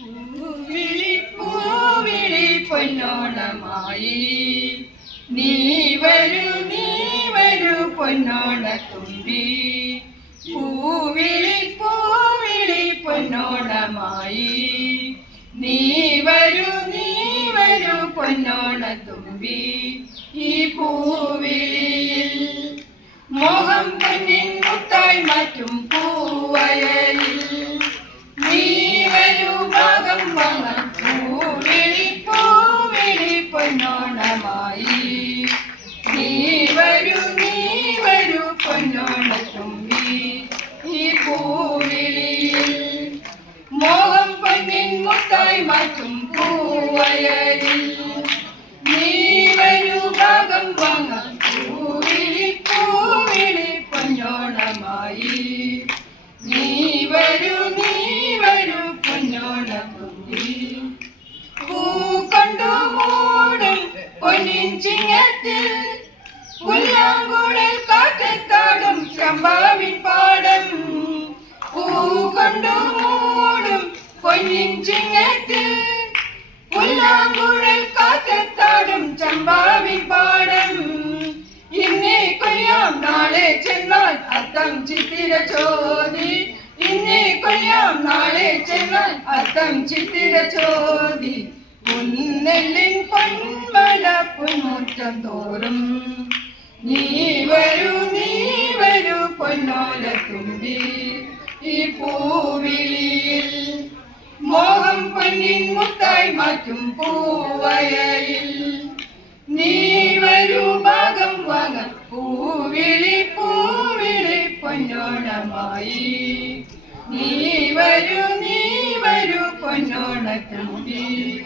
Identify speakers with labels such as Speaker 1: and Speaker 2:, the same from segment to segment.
Speaker 1: പൂവിളി നീ വരൂ നീ വരൂ പൊന്നോണ തുമ്പി. പൂവിളി പൂവിളി പൊന്നോണമായി. നീ വരൂ നീ വരൂ പൊന്നോണ തുമ്പി. ഈ പൂവിളിയിൽ മോഹം പൊന്നിൻ മുത്തായി മാറ്റും പൂവയലിൽ നീ വരൂ ഭാഗം വാങ്ങാൻ പൂവിളി പൂവിളി പൊന്നോണമായി. നീ വരൂ നീ വരൂ പൊന്നോണ തുമ്പി പൂ കൊണ്ടു മൂടും പൊന്നിൻ ചിങ്ങത്തിൽ. പുല്ലാങ്കുഴൽ കാറ്റത്താടും ചമ്പാവിൻ പാടം. പൂ കൊണ്ടു മൂടും പൊന്നിൻ ചിങ്ങത്തിൽ. പുല്ലാങ്കുഴൽ കാറ്റത്താടും ചമ്പാവിൻ പാടം. ഇന്നേ കൊയ്യാം നാളെ ചെന്നാൽ അത്തം ചിത്തിര ചോദി ഇന്നേ കൊയ്യാം നാളെ ചെന്നാൽ അത്തം ചിത്തിര ചോദി പുന്നെല്ലിൻ പൊന്മല പുൻമുറ്റം തോറും. നീ വരൂ നീ വരൂ പൊന്നോല തുമ്പി മോഹം പൊന്നിൻ മുത്തായി മാറ്റും പൂവയലിൽ. നീ വരൂ ഭാഗം വാങ്ങ പൂവിളി പൂവിളി പൊന്നോണമായി. നീ വരൂ നീ വരൂ പൊന്നോണ തുമ്പി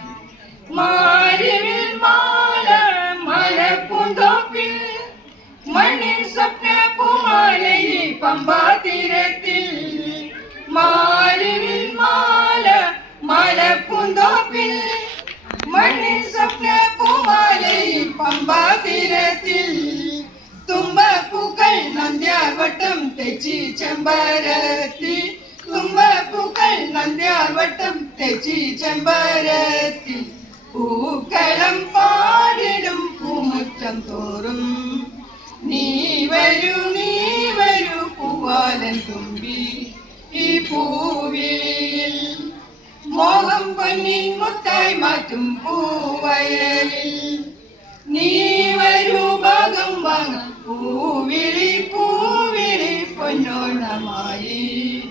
Speaker 1: മാരിവിൽ മാല മല പൂന്തോപ്പിൽ. മണ്ണിൻ സ്വപ്ന പൂമാലയിൽ പമ്പാ തീരത്തിൽ മാരിവിൽ മാല മല പൂന്തോപ്പിൽ മണ്ണിൽ സ്വപ്ന പൂമാലയിൽ പമ്പാ തീരത്തിൽ തുമ്പപ്പൂക്കൾ നന്ദ്യാവട്ടം തെച്ചി ചെമ്പരത്തിൽ തുമ്പപ്പൂക്കൾ നന്ദ്യാവട്ടം തെച്ചി ചെമ്പരത്തിൽ പൂക്കളം പാടിടും പൂമുറ്റം തോറും. നീ വരൂ നീ വരൂ പൂവാലൻ തുമ്പി ഈ പൂവിളിയിൽ. മോഹം പൊന്നിൻ മുത്തായി മാറ്റും പൂവയലിൽ. നീ വരൂ ഭാഗം വാങ്ങ പൂവിളി പൂവിളി പൊന്നോണമായി.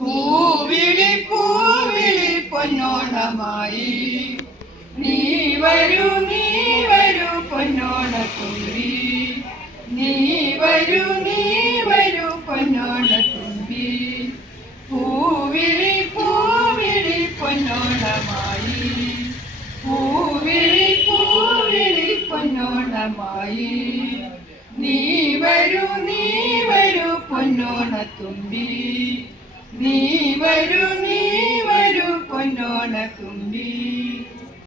Speaker 1: പൂവിളി പൂവിളി പൊന്നോണമായി. നീ വരൂ നീ വരൂ പൊന്നോണത്തുമ്പി നീ വരൂ പൊന്നോണമായി നീ വരൂ നീ വരൂ പൊന്നോണത്തുമ്പി നീ വരൂ നീ വരൂ പൊന്നോണത്തുമ്പി